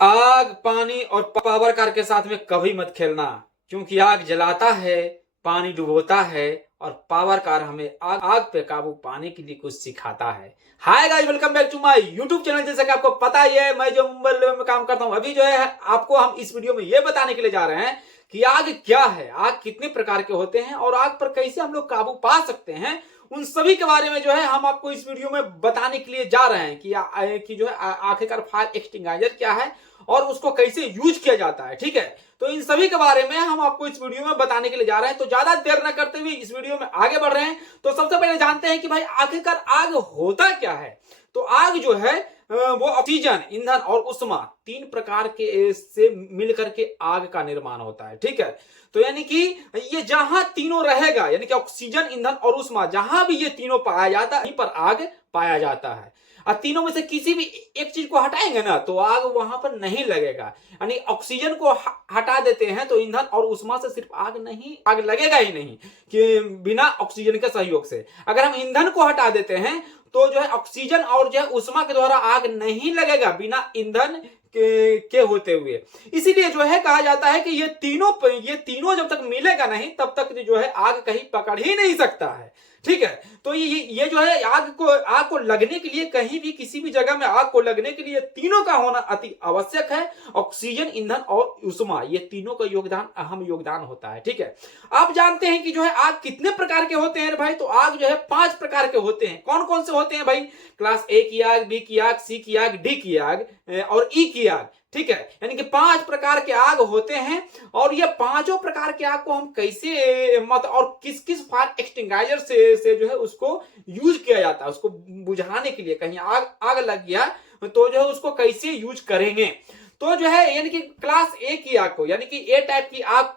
आग, पानी और पावर कार के साथ में कभी मत खेलना, क्योंकि आग जलाता है, पानी डुबोता है और पावर कार हमें आग आग पे काबू पाने के लिए कुछ सिखाता है। Hi guys, welcome back to my YouTube channel. जैसा कि आपको पता ही है, मैं जो मुंबई रेलवे में काम करता हूं, अभी जो है आपको हम इस वीडियो में ये बताने के लिए जा रहे हैं कि आग क्या है, आग कितने प्रकार के होते हैं और आग पर कैसे हम लोग काबू पा सकते हैं। उन सभी के बारे में जो है हम आपको इस वीडियो में बताने के लिए जा रहे हैं कि जो है आखिरकार फायर एक्सटिंग्विशर क्या है और उसको कैसे यूज किया जाता है। ठीक है, तो इन सभी के बारे में हम आपको इस वीडियो में बताने के लिए जा रहे हैं। तो ज्यादा देर न करते हुए इस वीडियो में आगे बढ़ रहे हैं। तो सबसे पहले जानते हैं कि भाई आखिरकार आग होता क्या है। तो आग जो है वो ऑक्सीजन, ईंधन और उष्मा, तीन प्रकार के से मिलकर के आग का निर्माण होता है। ठीक है, तो यानी कि ये जहां तीनों रहेगा, यानी कि ऑक्सीजन, ईंधन और उष्मा, जहां भी ये तीनों पाया जाता है, वहीं पर आग पाया जाता है। और तीनों में से किसी भी एक चीज को हटाएंगे ना तो आग वहां पर नहीं लगेगा। यानी ऑक्सीजन को हटा देते हैं तो ईंधन और उष्मा से सिर्फ आग लगेगा ही नहीं कि बिना ऑक्सीजन के सहयोग से। अगर हम ईंधन को हटा देते हैं तो जो है ऑक्सीजन और जो है उष्मा के द्वारा आग नहीं लगेगा बिना ईंधन के होते हुए। इसीलिए जो है कहा जाता है कि ये तीनों जब तक मिलेगा नहीं तब तक जो है आग कहीं पकड़ ही नहीं सकता है। ठीक है, तो ये जो है आग को लगने के लिए, कहीं भी किसी भी जगह में आग को लगने के लिए तीनों का होना अति आवश्यक है। ऑक्सीजन, ईंधन और उष्मा, ये तीनों का योगदान, अहम योगदान होता है। ठीक है, आप जानते हैं कि जो है आग कितने प्रकार के होते हैं भाई। तो आग जो है 5 प्रकार के होते हैं। कौन कौन से होते हैं भाई? क्लास ए की आग, बी की आग, सी की आग, डी की आग और ई की आग। ठीक है, यानी कि 5 प्रकार के आग होते हैं। और ये पांचों प्रकार के आग को हम कैसे और किस किस फायर एक्सटिंग्विशर से जो है उसको यूज किया जाता है, उसको बुझाने के लिए, कहीं आग लग गया तो जो है उसको कैसे यूज करेंगे। तो जो है यानी कि क्लास ए की आग को, यानी कि ए टाइप की आग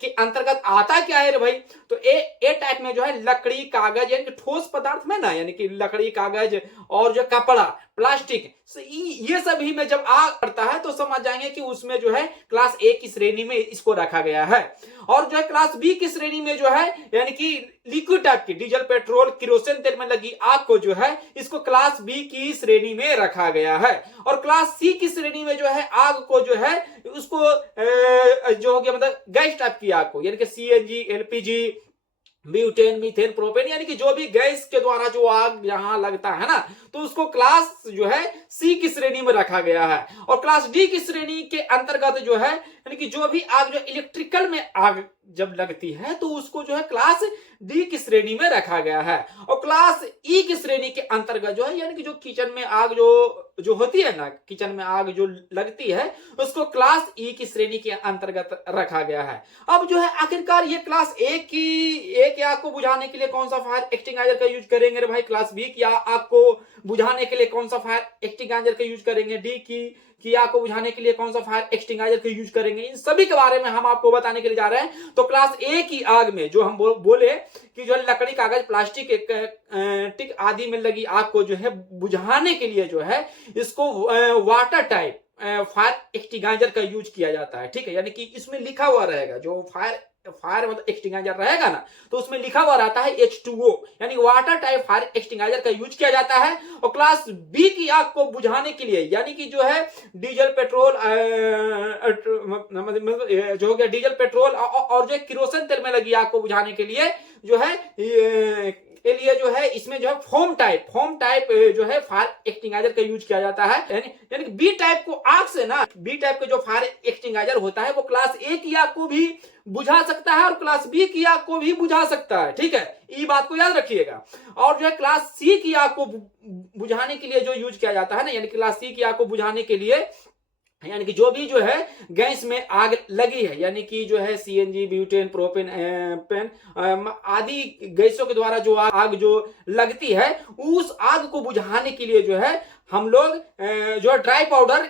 के अंतर्गत आता क्या है रे भाई? तो ए टाइप में जो है लकड़ी, कागज, यानी कि ठोस पदार्थ में ना, यानी कि लकड़ी, कागज और जो कपड़ा, प्लास्टिक, ये सभी में जब आग पड़ता है तो समझ जाएंगे कि उसमें जो है क्लास ए की श्रेणी में इसको रखा गया है। और जो है क्लास बी की श्रेणी में जो है, यानी कि लिक्विड टाइप की डीजल, पेट्रोल, किरोसिन तेल में लगी आग को जो है इसको क्लास बी की श्रेणी में रखा गया है। और क्लास सी की श्रेणी में जो है आग को जो है उसको जो हो गया मतलब गैस टाइप की आग को, यानी कि CNG, LPG, butane, methane, propane, यानी कि जो भी गैस के द्वारा जो आग यहां लगता है ना, तो उसको क्लास जो है सी की श्रेणी में रखा गया है। और क्लास डी की श्रेणी के अंतर्गत जो है, यानी कि जो भी आग जो इलेक्ट्रिकल में आग जब लगती है तो उसको जो है क्लास डी की श्रेणी में रखा गया है। और क्लास ई की श्रेणी के अंतर्गत जो है, यानी कि जो किचन में आग जो होती है ना, किचन में आग जो लगती है, उसको क्लास ई की श्रेणी के अंतर्गत रखा गया है। अब जो है आखिरकार ये क्लास ए की आग को बुझाने के लिए कौन सा फायर एक्सटिंग्विशर का यूज करेंगे रे भाई? क्लास बी की आग को बुझाने के लिए कौन सा फायर एक्सटिंग्विशर का यूज करेंगे? डी की आग को बुझाने के लिए कौन सा फायर एक्सटिंग्विशर का यूज करेंगे? इन सभी के बारे में हम आपको बताने के लिए जा रहे हैं। तो क्लास ए की आग में जो हम बोले कि जो लकड़ी, कागज, प्लास्टिक टिक आदि में लगी आग को जो है बुझाने के लिए जो है इसको वाटर टाइप फायर एक्सटिंग्विशर का यूज किया जाता है। ठीक है, यानी कि इसमें लिखा हुआ रहेगा, जो फायर मतलब एक्सटिंग्विशर रहेगा ना, तो उसमें लिखा हुआ रहता है H2O, यानी वाटर टाइप फायर एक्सटिंग्विशर का यूज किया जाता है। और क्लास बी की आग को बुझाने के लिए, यानी कि जो है डीजल, पेट्रोल जो हो गया डीजल, पेट्रोल और जो किरोसिन तेल में लगी आग को बुझाने के लिए जो है के लिए जो है इसमें जो है फोम टाइप जो है फायर एक्सटिंग्विशर का यूज किया जाता है। यानी कि बी टाइप को आग से ना, बी टाइप का जो फायर एक्सटिंग्विशर होता है वो क्लास ए की आग को भी बुझा सकता है और क्लास बी की आग को भी बुझा सकता है। ठीक है, ये बात को याद रखिएगा। और जो है क्लास सी की आग को बुझाने के लिए जो यूज किया जाता है ना, यानी क्लास सी की आग को बुझाने के लिए, यानी कि जो भी जो है गैस में आग लगी है, यानी कि जो है सीएनजी, ब्यूटेन, प्रोपेन, पेन आदि गैसों के द्वारा जो आग जो लगती है, उस आग को बुझाने के लिए जो है हम लोग जो है dry powder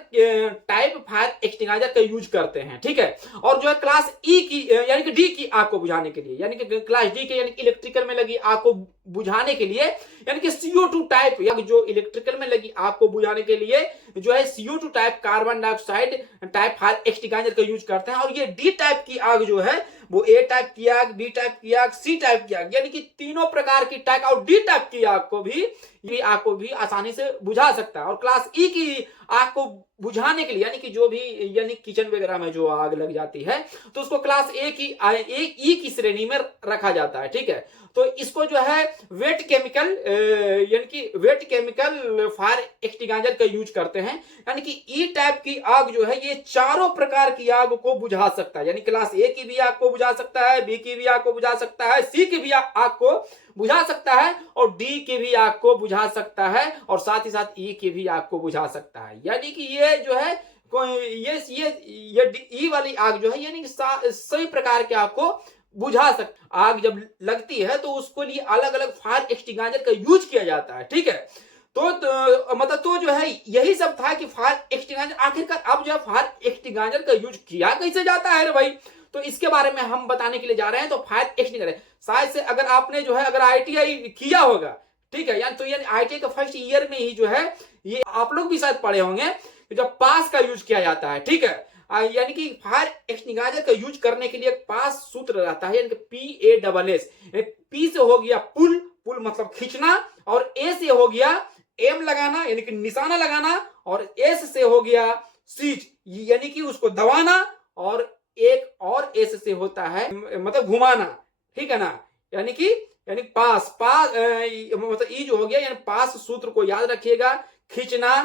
type fire extinguisher का यूज करते हैं। ठीक है, और जो है क्लास ई की यानी कि डी की आग को बुझाने के लिए, यानी कि क्लास डी के, यानी कि इलेक्ट्रिकल में लगी आग को बुझाने के लिए, यानी कि CO2 टाइप, या जो इलेक्ट्रिकल में लगी आग को बुझाने के लिए जो है CO2 type carbon dioxide type fire extinguisher का यूज करते हैं। और ये डी टाइप की आग जो है वो ए टाइप की आग, बी टाइप की आग, सी टाइप की आग, यानी कि तीनों प्रकार की टाइप, और डी टाइप की आग को भी आसानी से बुझा सकता है। और क्लास ई की आग को बुझाने के लिए, यानी कि जो भी यानी किचन वगैरह में जो आग लग जाती है तो उसको क्लास ए की ई की श्रेणी में रखा जाता है। ठीक है, तो इसको जो है वेट केमिकल यानी कि वेट केमिकल फायर एक्सटिंग्विशर का यूज करते हैं। यानी कि ई टाइप की आग जो है ये चारों प्रकार की आग को बुझा सकता है, यानी क्लास ए की भी आग को बुझा सकता है, बी की भी आग को बुझा सकता है, सी की भी आग को बुझा सकता है, और डी की भी आग को बुझा सकता है, और साथ ही साथ ई की भी आग को बुझा सकता है। यानी कि ये जो है ये ई वाली आग जो है यानी कि सभी प्रकार की आग को बुझा सकता। आग जब लगती है तो उसको लिए अलग अलग फायर एक्सटिंग्विशर का यूज किया जाता है। ठीक है, मतलब तो जो है यही सब था कि फायर एक्सटिंग्विशर आखिरकार अब जो है फायर एक्सटिंग्विशर का यूज किया कैसे जाता है रे भाई, तो इसके बारे में हम बताने के लिए जा रहे हैं। तो फायर एक्सटिंग्विशर शायद से अगर आपने जो है अगर आईटीआई किया होगा, ठीक है, यानी तो यानी आईटीआई का फर्स्ट ईयर में ही जो है ये आप लोग भी शायद पढ़े होंगे जब पास का यूज किया जाता है। ठीक है, यानी कि फायर एक्सटिंग्विशर का यूज करने के लिए एक पास सूत्र रहता है, यानी कि PASS। पी से हो गया पुल, पुल मतलब खींचना, और ए से हो गया एम लगाना यानी कि निशाना लगाना, और एस से हो गया सीज यानी कि उसको दबाना, और एक और एस से होता है मतलब घुमाना। ठीक है ना, यानी पास मतलब ई जो हो गया यानी पास सूत्र को याद रखिएगा, खींचना,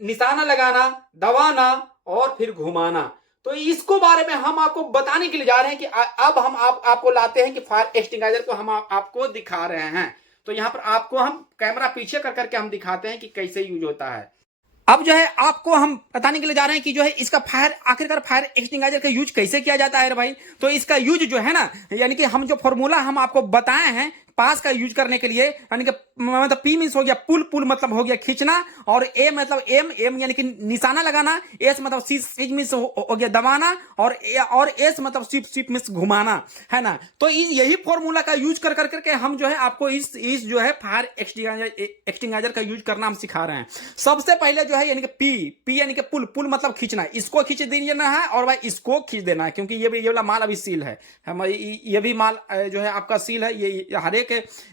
निशाना लगाना, दबाना और फिर घुमाना। तो इसको बारे में हम आपको बताने के लिए जा रहे हैं कि अब हम आपको लाते हैं कि फायर एक्सटिंग्विशर को हम आपको दिखा रहे हैं। तो यहाँ पर आपको हम कैमरा पीछे कर करके हम दिखाते हैं कि कैसे यूज होता है। अब जो है आपको हम बताने के लिए जा रहे हैं कि जो है इसका आखिरकार फायर एक्सटिंग्विशर का यूज कैसे किया जाता है भाई। तो इसका यूज जो है ना, यानी कि हम जो फॉर्मूला हम आपको बताए हैं पास का यूज करने के लिए, यानी कि मतलब पी मीन्स हो गया पुल, पुल मतलब हो गया खींचना, और ए मतलब एम यानी कि निशाना लगाना, एस मतलब सीज मीन्स हो गया दबाना, और एस मतलब सिप मीन्स घुमाना, है ना। तो यही फॉर्मूला का यूज कर करके हम जो है आपको इस जो है फायर एक्सटिंग्विशर का यूज करना हम सिखा रहे हैं। सबसे पहले जो है यानी कि पी यानी कि पुल, पुल मतलब खींचना, इसको खींच देना है और भाई इसको खींच देना है, क्योंकि ये वाला माल अभी सील है, ये भी माल जो है आपका सील है। ये हर एक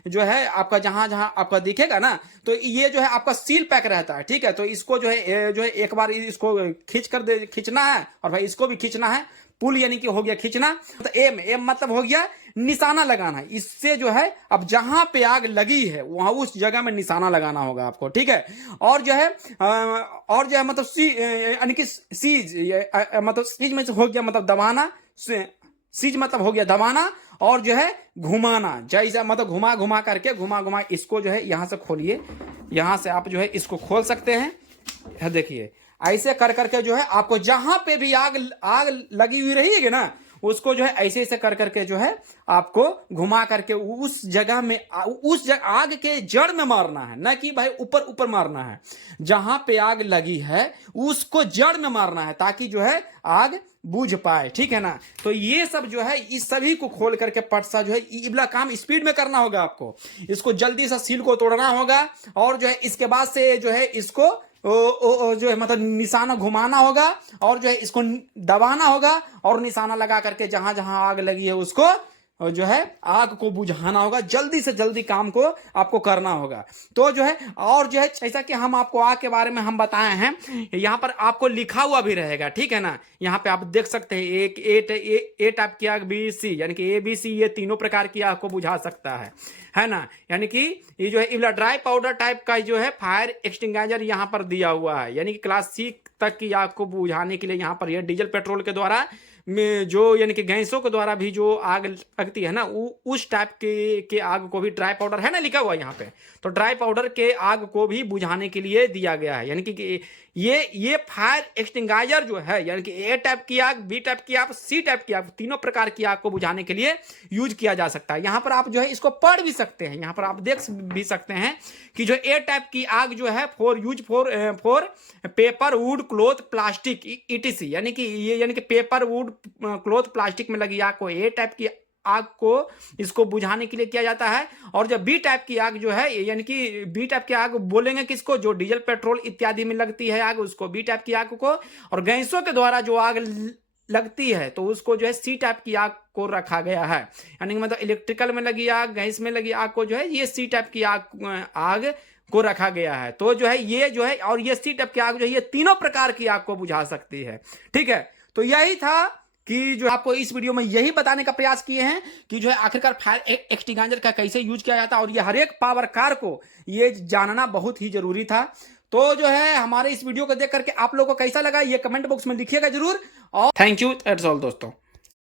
जो है आपका जहां जहां आपका दिखेगा ना, तो ये जो है आपका सील पैक रहता है। ठीक है, तो इसको जो है एक बार इसको खींचना है, और भाई इसको भी खींचना है। पुल यानी कि हो गया खींचना, तो एम मतलब हो गया निशाना लगाना। इससे जो है अब जहां पे आग लगी है वहां उस जगह में निशाना लगाना होगा आपको। ठीक है, और जो है मतलब यानी कि सीज मतलब सीज में हो गया मतलब दबाना, सीज मतलब हो गया दबाना, और जो है घुमाना, जैसा मतलब घुमा घुमा इसको जो है यहां से खोलिए, यहां से आप जो है इसको खोल सकते हैं। देखिए ऐसे कर करके जो है आपको जहां पे भी आग लगी हुई रहेगी ना, उसको जो है ऐसे कर करके जो है आपको घुमा करके उस जगह में आग के जड़ में मारना है, ना कि भाई ऊपर मारना है। जहां पे आग लगी है उसको जड़ में मारना है, ताकि जो है आग बुझ पाए। ठीक है ना, तो ये सब जो है इस सभी को खोल करके पटसा जो है इबला काम स्पीड में करना होगा आपको। इसको जल्दी से सील को तोड़ना होगा, और जो है इसके बाद से जो है इसको जो है मतलब निशाना घुमाना होगा, और जो है इसको दबाना होगा, और निशाना लगा करके जहां जहां आग लगी है उसको जो है आग को बुझाना होगा। जल्दी से जल्दी काम को आपको करना होगा। तो जो है और जो है जैसा कि हम आपको आग के बारे में हम बताए हैं, यहाँ पर आपको लिखा हुआ भी रहेगा। ठीक है ना, यहाँ पे आप देख सकते हैं एक ए टाइप की आग, बी सी यानी कि ABC ये तीनों प्रकार की आग को बुझा सकता है ना। यानी कि ये जो है ड्राई पाउडर टाइप का जो है फायर एक्सटिंग्विशर यहाँ पर दिया हुआ है, यानी कि क्लास C तक की आग को बुझाने के लिए यहाँ पर यह डीजल पेट्रोल के द्वारा में जो यानी कि गैसों के द्वारा भी जो आग लगती है ना, उस टाइप के आग को भी ड्राई पाउडर है ना लिखा हुआ यहाँ पे, तो ड्राई पाउडर के आग को भी बुझाने के लिए दिया गया है। यानी कि ये फायर एक्सटिंग्विशर जो है यानी कि ए टाइप की आग, बी टाइप की आग, सी टाइप की आग, तीनों प्रकार की आग को बुझाने के लिए यूज किया जा सकता है। यहाँ पर आप जो है इसको पढ़ भी सकते हैं, यहाँ पर आप देख भी सकते हैं कि जो ए टाइप की आग जो है for paper, would, cloth, plastic ETC, यानी कि पेपर, वुड, क्लॉथ, प्लास्टिक में लगी आग को ए टाइप की आग को इसको बुझाने के लिए किया जाता है। और जो बी टाइप की आग जो है यानी कि बी टाइप की आग बोलेंगे किसको, जो डीजल पेट्रोल इत्यादि में लगती है आग, उसको बी टाइप की आग को। और गैसों के द्वारा जो आग लगती है तो उसको जो है सी टाइप की आग को रखा गया है। यानी कि मतलब इलेक्ट्रिकल में लगी आग, गैस में लगी आग को जो है ये सी टाइप की आग को रखा गया है। तो जो है ये जो है, और ये सी टाइप की आग जो है ये तीनों प्रकार की आग को बुझा सकती है। ठीक है, तो यही था कि जो आपको इस वीडियो में यही बताने का प्रयास किए हैं कि जो है आखिरकार फायर एक्सटिंग्विशर का कैसे यूज किया जाता है, और ये हर एक पावर कार को ये जानना बहुत ही जरूरी था। तो जो है हमारे इस वीडियो को देख करके आप लोगों को कैसा लगा ये कमेंट बॉक्स में लिखिएगा जरूर, और थैंक यू, दैट्स ऑल दोस्तों।